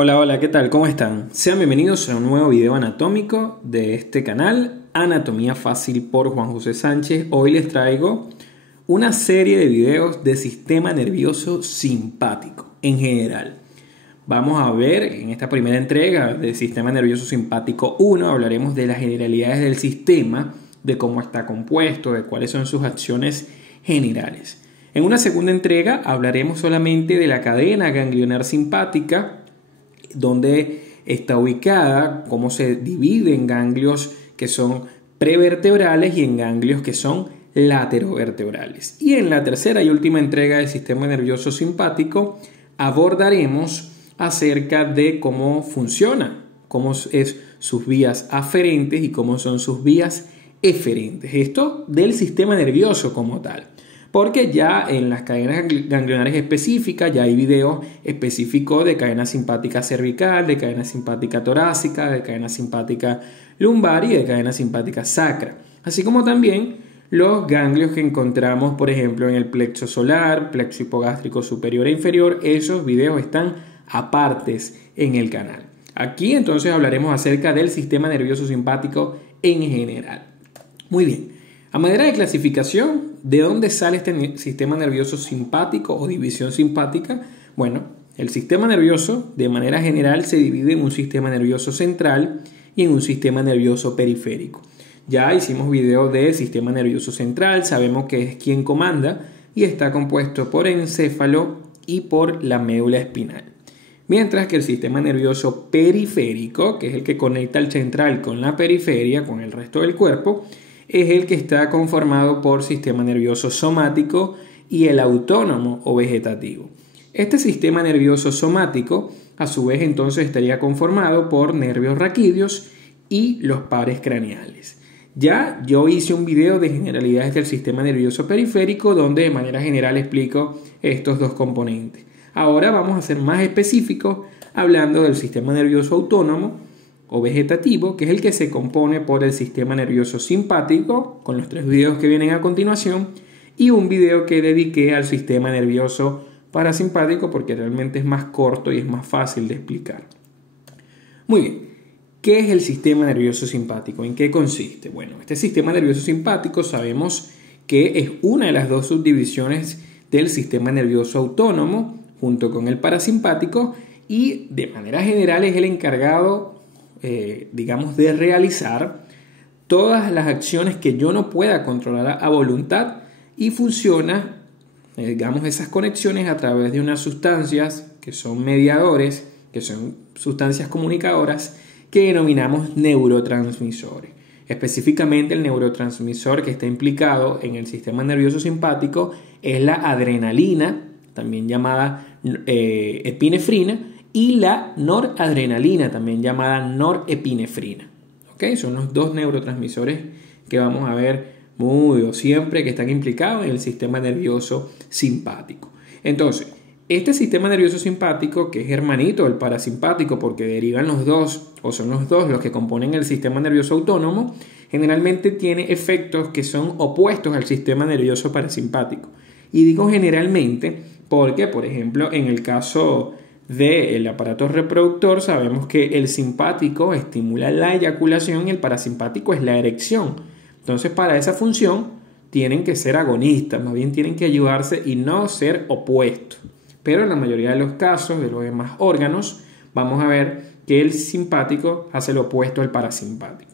Hola, hola, ¿qué tal? ¿Cómo están? Sean bienvenidos a un nuevo video anatómico de este canal, Anatomía Fácil por Juan José Sánchez. Hoy les traigo una serie de videos de sistema nervioso simpático en general. Vamos a ver en esta primera entrega de Sistema Nervioso Simpático 1, hablaremos de las generalidades del sistema, de cómo está compuesto, de cuáles son sus acciones generales. En una segunda entrega hablaremos solamente de la cadena ganglionar simpática, dónde está ubicada, cómo se divide en ganglios que son prevertebrales y en ganglios que son laterovertebrales. Y en la tercera y última entrega del sistema nervioso simpático abordaremos acerca de cómo funciona, cómo es sus vías aferentes y cómo son sus vías eferentes. Esto del sistema nervioso como tal. Porque ya en las cadenas ganglionares específicas ya hay videos específicos de cadena simpática cervical, de cadena simpática torácica, de cadena simpática lumbar y de cadena simpática sacra. Así como también los ganglios que encontramos, por ejemplo, en el plexo solar, plexo hipogástrico superior e inferior. Esos videos están apartes en el canal. Aquí entonces hablaremos acerca del sistema nervioso simpático en general. Muy bien. A manera de clasificación, ¿de dónde sale este sistema nervioso simpático o división simpática? Bueno, el sistema nervioso de manera general se divide en un sistema nervioso central y en un sistema nervioso periférico. Ya hicimos video de sistema nervioso central, sabemos que es quien comanda y está compuesto por el encéfalo y por la médula espinal. Mientras que el sistema nervioso periférico, que es el que conecta al central con la periferia, con el resto del cuerpo, es el que está conformado por sistema nervioso somático y el autónomo o vegetativo. Este sistema nervioso somático, a su vez, entonces estaría conformado por nervios raquídeos y los pares craneales. Ya yo hice un video de generalidades del sistema nervioso periférico donde de manera general explico estos dos componentes. Ahora vamos a ser más específicos hablando del sistema nervioso autónomo o vegetativo, que es el que se compone por el sistema nervioso simpático, con los 3 videos que vienen a continuación, y un video que dediqué al sistema nervioso parasimpático porque realmente es más corto y es más fácil de explicar. Muy bien, ¿qué es el sistema nervioso simpático? ¿En qué consiste? Bueno, este sistema nervioso simpático sabemos que es una de las dos subdivisiones del sistema nervioso autónomo, junto con el parasimpático, y de manera general es el encargado de realizar todas las acciones que yo no pueda controlar a voluntad y funciona, esas conexiones a través de unas sustancias que son mediadores, que son sustancias comunicadoras que denominamos neurotransmisores. Específicamente el neurotransmisor que está implicado en el sistema nervioso simpático es la adrenalina, también llamada epinefrina, y la noradrenalina, también llamada norepinefrina. ¿Okay? Son los dos neurotransmisores que vamos a ver siempre que están implicados en el sistema nervioso simpático. Entonces, este sistema nervioso simpático, que es hermanito del parasimpático porque derivan los dos, o son los dos los que componen el sistema nervioso autónomo, generalmente tiene efectos que son opuestos al sistema nervioso parasimpático. Y digo generalmente porque, por ejemplo, en el caso del aparato reproductor sabemos que el simpático estimula la eyaculación y el parasimpático es la erección. Entonces, para esa función tienen que ser agonistas, más bien tienen que ayudarse y no ser opuestos. Pero en la mayoría de los casos de los demás órganos vamos a ver que el simpático hace lo opuesto al parasimpático.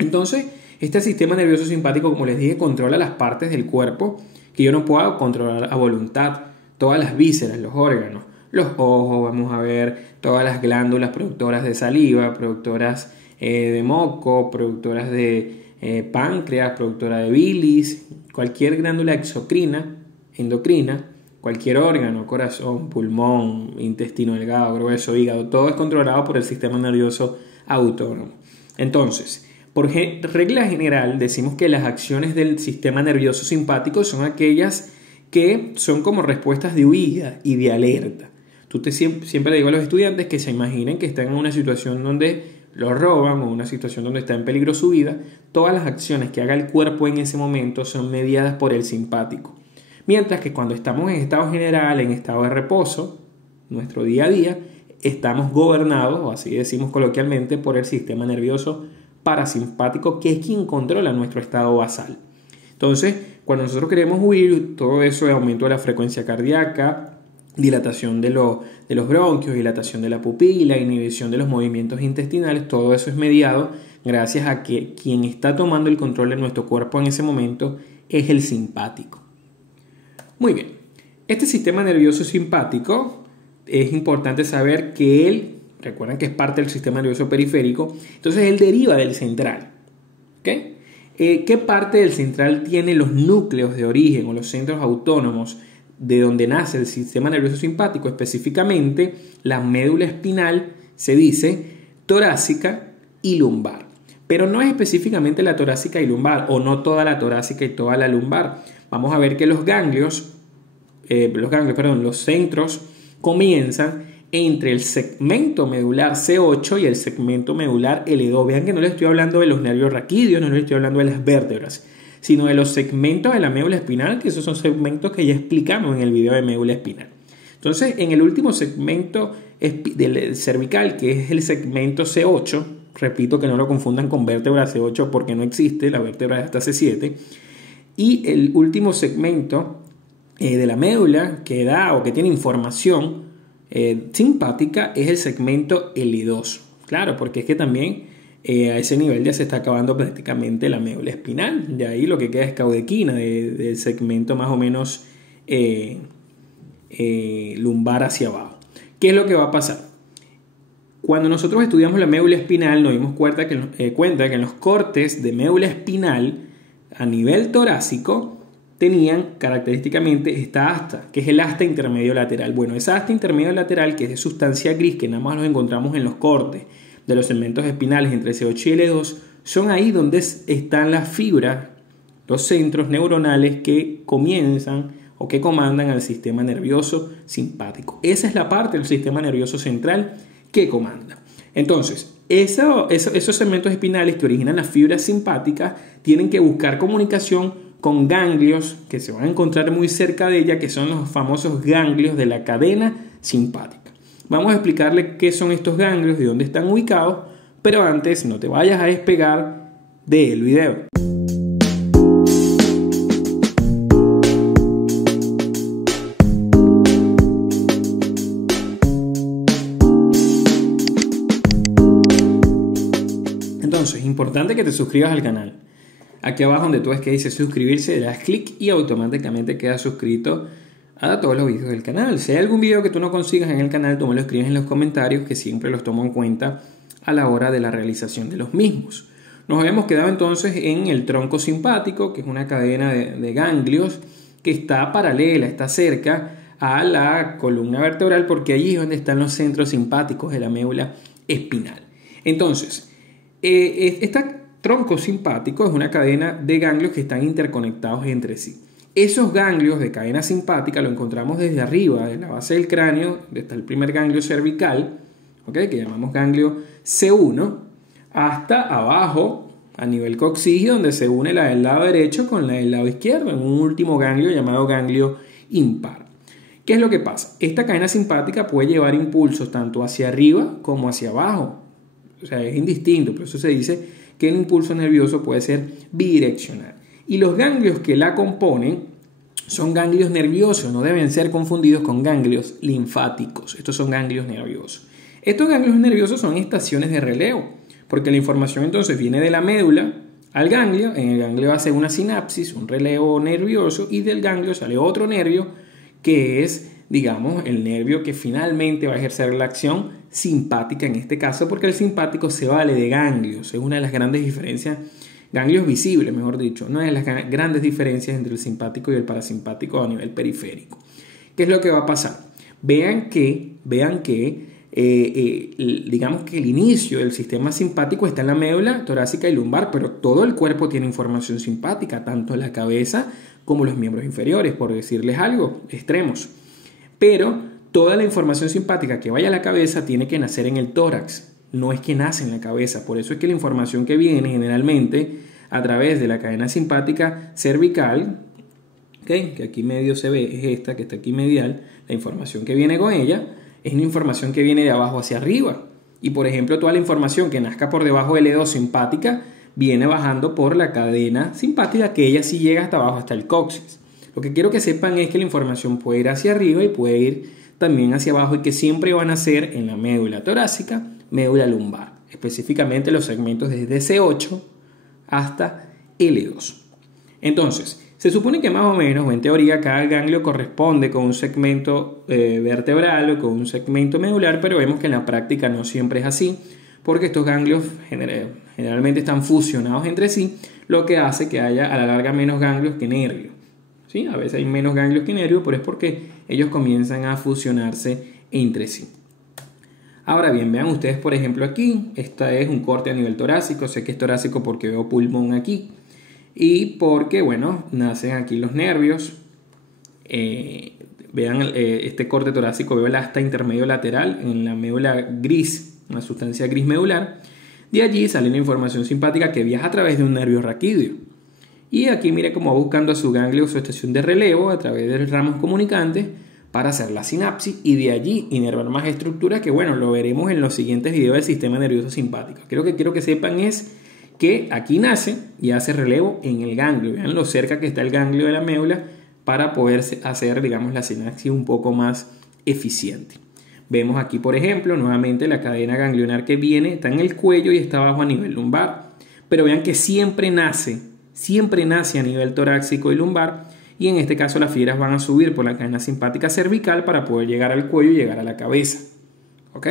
Entonces, este sistema nervioso simpático, como les dije, controla las partes del cuerpo que yo no puedo controlar a voluntad, todas las vísceras, los órganos. Los ojos, vamos a ver todas las glándulas productoras de saliva, productoras de moco, productoras de páncreas, productora de bilis, cualquier glándula exocrina, endocrina, cualquier órgano, corazón, pulmón, intestino delgado, grueso, hígado, todo es controlado por el sistema nervioso autónomo. Entonces, por regla general decimos que las acciones del sistema nervioso simpático son aquellas que son como respuestas de huida y de alerta. Siempre le digo a los estudiantes que se imaginen que están en una situación donde los roban o una situación donde está en peligro su vida. Todas las acciones que haga el cuerpo en ese momento son mediadas por el simpático. Mientras que cuando estamos en estado general, en estado de reposo, nuestro día a día, estamos gobernados, o así decimos coloquialmente, por el sistema nervioso parasimpático, que es quien controla nuestro estado basal. Entonces, cuando nosotros queremos huir, todo eso es aumento de la frecuencia cardíaca, dilatación de los bronquios, dilatación de la pupila, inhibición de los movimientos intestinales, todo eso es mediado gracias a que quien está tomando el control de nuestro cuerpo en ese momento es el simpático. Muy bien, este sistema nervioso simpático es importante saber que él, recuerden que es parte del sistema nervioso periférico, entonces él deriva del central. ¿Okay? ¿Qué parte del central tiene los núcleos de origen o los centros autónomos de donde nace el sistema nervioso simpático? Específicamente la médula espinal, se dice torácica y lumbar. Pero no es específicamente la torácica y lumbar, o no toda la torácica y toda la lumbar. Vamos a ver que los centros comienzan entre el segmento medular C8 y el segmento medular L2. Vean que no les estoy hablando de los nervios raquídeos, no les estoy hablando de las vértebras, sino de los segmentos de la médula espinal, que esos son segmentos que ya explicamos en el video de médula espinal. Entonces, en el último segmento del cervical, que es el segmento C8, repito que no lo confundan con vértebra C8 porque no existe, la vértebra es hasta C7, y el último segmento de la médula que da o que tiene información simpática es el segmento L2. Claro, porque es que también a ese nivel ya se está acabando prácticamente la médula espinal. De ahí lo que queda es caudequina del segmento más o menos lumbar hacia abajo. ¿Qué es lo que va a pasar? Cuando nosotros estudiamos la médula espinal nos dimos cuenta que en los cortes de médula espinal a nivel torácico tenían característicamente esta asta, que es el asta intermedio lateral. Bueno, esa asta intermedio lateral, que es de sustancia gris, que nada más los encontramos en los cortes de los segmentos espinales entre C8 y L2, son ahí donde están las fibras, los centros neuronales que comienzan o que comandan al sistema nervioso simpático. Esa es la parte del sistema nervioso central que comanda. Entonces, esos segmentos espinales que originan las fibras simpáticas tienen que buscar comunicación con ganglios que se van a encontrar muy cerca de ella, que son los famosos ganglios de la cadena simpática. Vamos a explicarle qué son estos ganglios y dónde están ubicados, pero antes no te vayas a despegar del video. Entonces, importante que te suscribas al canal. Aquí abajo donde tú ves que dice suscribirse, le das clic y automáticamente quedas suscrito a todos los videos del canal. Si hay algún video que tú no consigas en el canal, tú me lo escribes en los comentarios, que siempre los tomo en cuenta a la hora de la realización de los mismos. Nos habíamos quedado entonces en el tronco simpático, que es una cadena de ganglios que está paralela, está cerca a la columna vertebral, porque allí es donde están los centros simpáticos de la médula espinal. Entonces, esta tronco simpático es una cadena de ganglios que están interconectados entre sí. Esos ganglios de cadena simpática lo encontramos desde arriba, de la base del cráneo, donde está el primer ganglio cervical, ¿okay? Que llamamos ganglio C1, hasta abajo, a nivel coxígeo, donde se une la del lado derecho con la del lado izquierdo, en un último ganglio llamado ganglio impar. ¿Qué es lo que pasa? Esta cadena simpática puede llevar impulsos tanto hacia arriba como hacia abajo. O sea, es indistinto, por eso se dice que el impulso nervioso puede ser bidireccional. Y los ganglios que la componen son ganglios nerviosos, no deben ser confundidos con ganglios linfáticos. Estos son ganglios nerviosos. Estos ganglios nerviosos son estaciones de relevo, porque la información entonces viene de la médula al ganglio. En el ganglio hace una sinapsis, un relevo nervioso, y del ganglio sale otro nervio que es, digamos, el nervio que finalmente va a ejercer la acción simpática en este caso, porque el simpático se vale de ganglios. Es una de las grandes diferencias, ganglios visibles, mejor dicho, una de las grandes diferencias entre el simpático y el parasimpático a nivel periférico. ¿Qué es lo que va a pasar? Vean que digamos que el inicio del sistema simpático está en la médula torácica y lumbar, pero todo el cuerpo tiene información simpática, tanto la cabeza como los miembros inferiores, por decirles algo, extremos. Pero toda la información simpática que vaya a la cabeza tiene que nacer en el tórax, no es que nace en la cabeza. Por eso es que la información que viene generalmente a través de la cadena simpática cervical, ¿okay? Que aquí medio se ve, es esta que está aquí medial, la información que viene con ella, es una información que viene de abajo hacia arriba. Y por ejemplo, toda la información que nazca por debajo del L2 simpática viene bajando por la cadena simpática, que ella sí llega hasta abajo, hasta el coxis. Lo que quiero que sepan es que la información puede ir hacia arriba y puede ir también hacia abajo, y que siempre van a ser en la médula torácica, médula lumbar, específicamente los segmentos desde C8 hasta L2. Entonces, se supone que más o menos, o en teoría, cada ganglio corresponde con un segmento vertebral o con un segmento medular, pero vemos que en la práctica no siempre es así, porque estos ganglios generalmente están fusionados entre sí, lo que hace que haya a la larga menos ganglios que nervios. ¿Sí? A veces hay menos ganglios que nervios, pero es porque ellos comienzan a fusionarse entre sí. Ahora bien, vean ustedes, por ejemplo, aquí, esta es un corte a nivel torácico. Sé que es torácico porque veo pulmón aquí, y porque, bueno, nacen aquí los nervios. Vean este corte torácico, veo el asta intermedio lateral en la médula gris, una sustancia gris medular. De allí sale la información simpática que viaja a través de un nervio raquídeo. Y aquí mire cómo va buscando a su ganglio, su estación de relevo a través de los ramos comunicantes para hacer la sinapsis, y de allí inervar más estructuras que, bueno, lo veremos en los siguientes videos del sistema nervioso simpático. Lo que quiero que sepan es que aquí nace y hace relevo en el ganglio. Vean lo cerca que está el ganglio de la médula para poder hacer, digamos, la sinapsis un poco más eficiente. Vemos aquí, por ejemplo, nuevamente la cadena ganglionar que viene, está en el cuello y está abajo a nivel lumbar. Pero vean que siempre nace a nivel torácico y lumbar, y en este caso las fibras van a subir por la cadena simpática cervical para poder llegar al cuello y llegar a la cabeza. ¿Ok?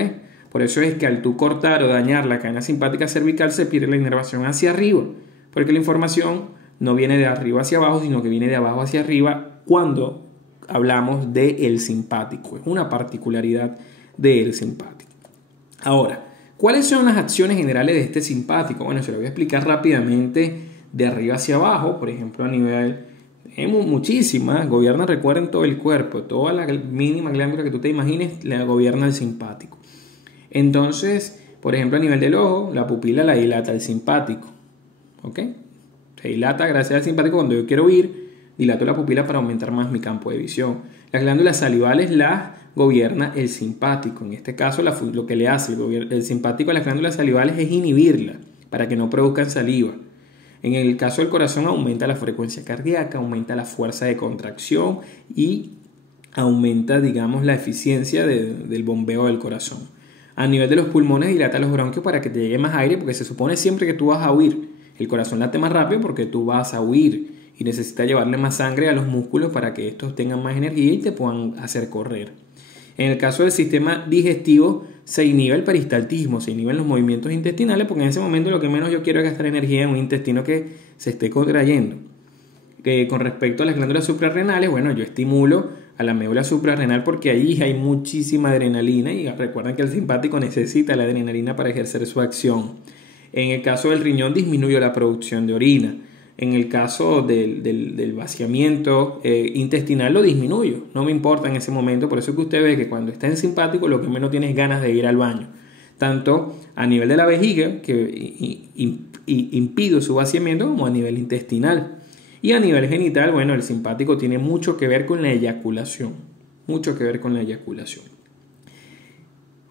Por eso es que al tú cortar o dañar la cadena simpática cervical se pierde la inervación hacia arriba, porque la información no viene de arriba hacia abajo, sino que viene de abajo hacia arriba cuando hablamos del simpático. Es una particularidad del simpático. Ahora, ¿cuáles son las acciones generales de este simpático? Bueno, se lo voy a explicar rápidamente de arriba hacia abajo. Por ejemplo, a nivel, muchísimas, gobierna, recuerden, todo el cuerpo, toda la mínima glándula que tú te imagines la gobierna el simpático. Entonces, por ejemplo, a nivel del ojo, la pupila la dilata el simpático. ¿Ok? Se dilata gracias al simpático. Cuando yo quiero oír, dilato la pupila para aumentar más mi campo de visión. Las glándulas salivales las gobierna el simpático. En este caso, lo que le hace el simpático a las glándulas salivales es inhibirla para que no produzcan saliva. En el caso del corazón, aumenta la frecuencia cardíaca, aumenta la fuerza de contracción y aumenta, digamos, la eficiencia del bombeo del corazón. A nivel de los pulmones, dilata los bronquios para que te llegue más aire, porque se supone siempre que tú vas a huir. El corazón late más rápido porque tú vas a huir y necesitas llevarle más sangre a los músculos para que estos tengan más energía y te puedan hacer correr. En el caso del sistema digestivo, se inhibe el peristaltismo, se inhiben los movimientos intestinales, porque en ese momento lo que menos yo quiero es gastar energía en un intestino que se esté contrayendo. Con respecto a las glándulas suprarrenales, bueno, yo estimulo a la médula suprarrenal porque ahí hay muchísima adrenalina, y recuerden que el simpático necesita la adrenalina para ejercer su acción. En el caso del riñón, disminuyo la producción de orina. En el caso del vaciamiento intestinal, lo disminuyo, no me importa en ese momento. Por eso es que usted ve que cuando está en simpático lo que menos tiene es ganas de ir al baño, tanto a nivel de la vejiga, que impido su vaciamiento, como a nivel intestinal. Y a nivel genital, bueno, el simpático tiene mucho que ver con la eyaculación,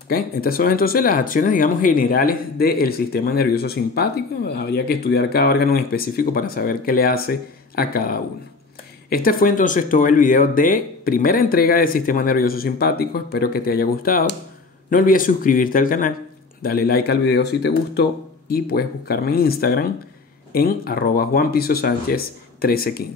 ¿Okay? Estas son entonces las acciones, digamos, generales del sistema nervioso simpático. Habría que estudiar cada órgano en específico para saber qué le hace a cada uno. Este fue entonces todo el video de primera entrega del sistema nervioso simpático. Espero que te haya gustado. No olvides suscribirte al canal, dale like al video si te gustó, y puedes buscarme en Instagram en @JuanPisoSánchez1315.